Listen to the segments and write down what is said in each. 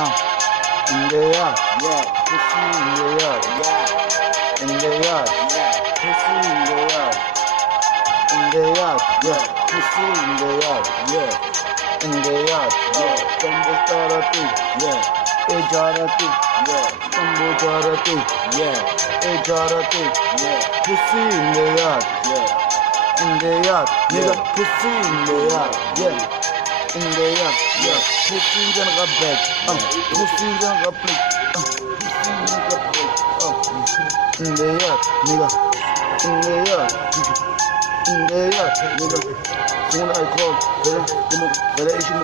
In the yard, yeah, pussy in the yard, yeah. In the yard, yeah, pussy in the yard. In the yard, yeah, pussy in the yard, yeah. In the yard, yeah, combo charati, yeah. A charati, yeah. Combo charati, yeah. A charati, yeah. Pussy in the yard, yeah. In the yard, nigga, pussy in the yard, yeah. In the yard, yeah. Pussy in the bed, pussy in the plate, pussy in the plate, in the yard, nigga. In the yard, in the yard, nigga. Soon I call, better issue,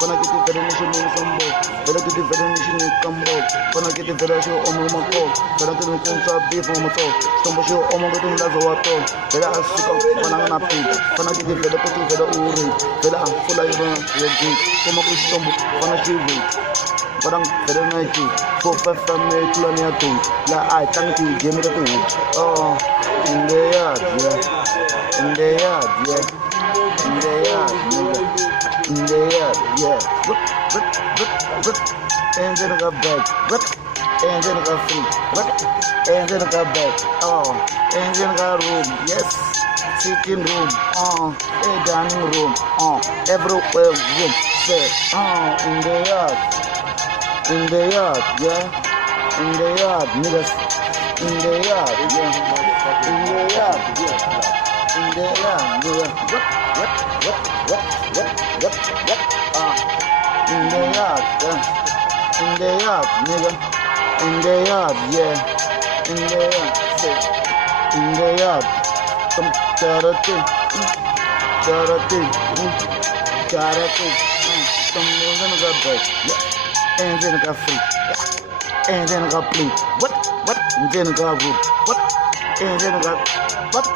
when I get the federation in combo, better get the federation in combo, when I get the federation on my call, better get the contract beef on my toe, stumble show on my getting that's what I told, better ask to go when I'm not paid, when I get the better put better uri, better I'm full of your drink, come up with stumble, when I see it. But I'm better than you. For 5 family, Colonia too. Like I thank you, give me the food. Oh, in the yard, yeah. In the yard, yeah. In the yard, yeah. In the yard, yeah. But. And then I got back. But. And then I got free. But. And then I got back. Oh. And then I got room, yes. Sitting room, a dining room, everywhere room. Say, in the yard. In the yard, yeah. In the yard, niggas. In the yard, yeah. In the yard, yeah. In the yard, nigga. What? In the yard, yeah. In the yard, nigga. In the yard, yeah. In the yard, say. In the yard. Some charity. Some nigga got back, yeah. And then I got free. And then I got blue. What? And then I got root. What? And then I got what?